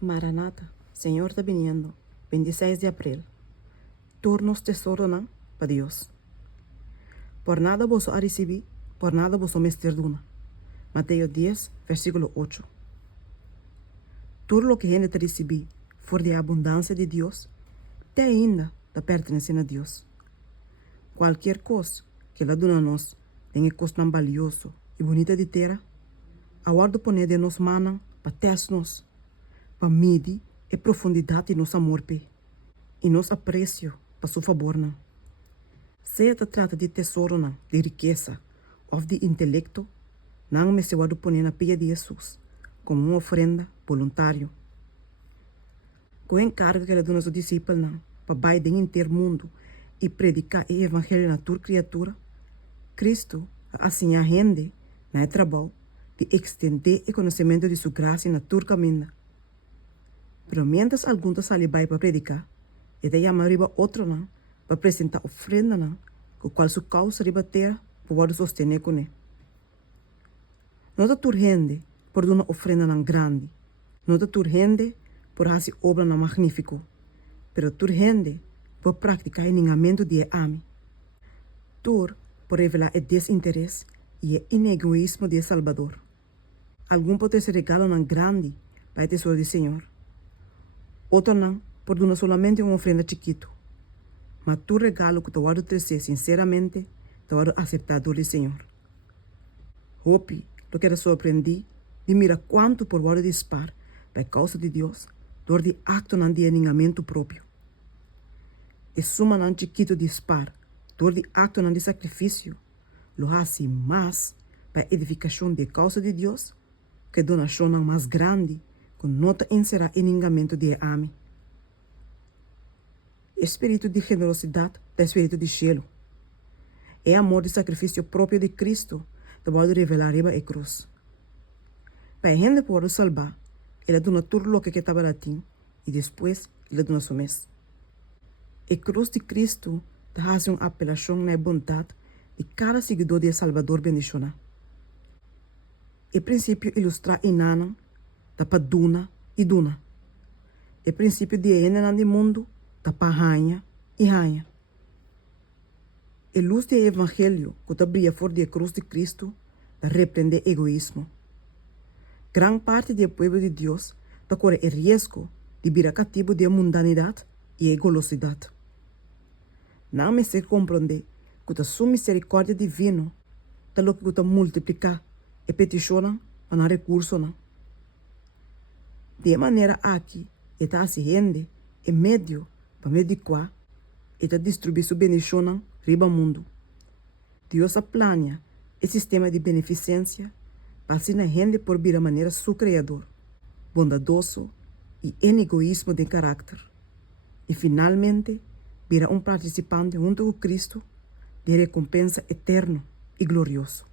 Maranata, Senhor está viniendo, 26 de abril. Turnos tesouro para Deus. Por nada vos a receber, por nada vos me perdona. Mateo 10, versículo 8. Tudo lo que gente te receber for de abundância de Deus, te ainda te pertence a Deus. Qualquer coisa que ela dona a nós tenha custo valioso e bonita de terra, aguardo poner de nos manan para testar-nos, para medir a profundidade de nosso amor e nosso apreço para seu favor. Se se trata de tesouro, de riqueza ou de intelecto, não me se guardo poner na pia de Jesus como uma ofrenda voluntária. Com o encargo que ele deu aos discípulos para vai de inteiro mundo e predicar o evangelho na tua criatura, Cristo assim a gente na trabalho de estender o conhecimento de sua graça na tua caminho. Pero mientras alguns saem para predicar, ele chama riba outro para apresentar ofrenda com qual sua causa riba terra pode sostener com ele. Não está turgente por uma ofrenda grande, não está turgente por fazer obra magnífico, pero turgente por praticar o alinhamento de ame. Tur por revelar o desinteresse e o inegoísmo de Salvador. Algum pode ser regalo grande para o tesouro do Senhor. Outro não, por dar solamente uma ofrenda chiquito. Mas tu regalo que te vai oferecer sinceramente, te vai aceitar do Senhor. Hope, lo que era surpreendi, de mira quanto por vai dispar, para causa de Deus, door de acto de alinhamento próprio. E suma não chiquito dispar, door de acto de sacrifício, lo hace mais para edificação de causa de Deus, que donação mais grande, com nota encerrar alinhamento de ame. Espírito de generosidade é espírito de cielo. É amor de sacrifício próprio de Cristo que pode revelar riba e cruz. Para a gente poder salvar, ele dona tudo o que estava latim e depois ele dona seu mês. A cruz de Cristo te faz uma apelação na bondade de cada seguidor de Salvador bendicionar. O princípio ilustra inana, da paduna e duna. O princípio de enenan do mundo, da pahanha e ranha. A luz do Evangelho que te brilha fora da cruz de Cristo, da repreende egoísmo. Gran parte do povo de Deus te corre o risco de virar cativo de mundanidade e golosidade. Não me sei compreender que a sua misericórdia divina te lo que te multiplicar e peticionam para recurso. De maneira aqui, está se rende e meio para medicar e te distribuir sua bendição riba mundo. Deus plania o sistema de beneficência para assim a gente por vir a maneira seu Criador, bondadoso e egoísmo de caráter. E finalmente, vira participante junto com Cristo de recompensa eterno e glorioso.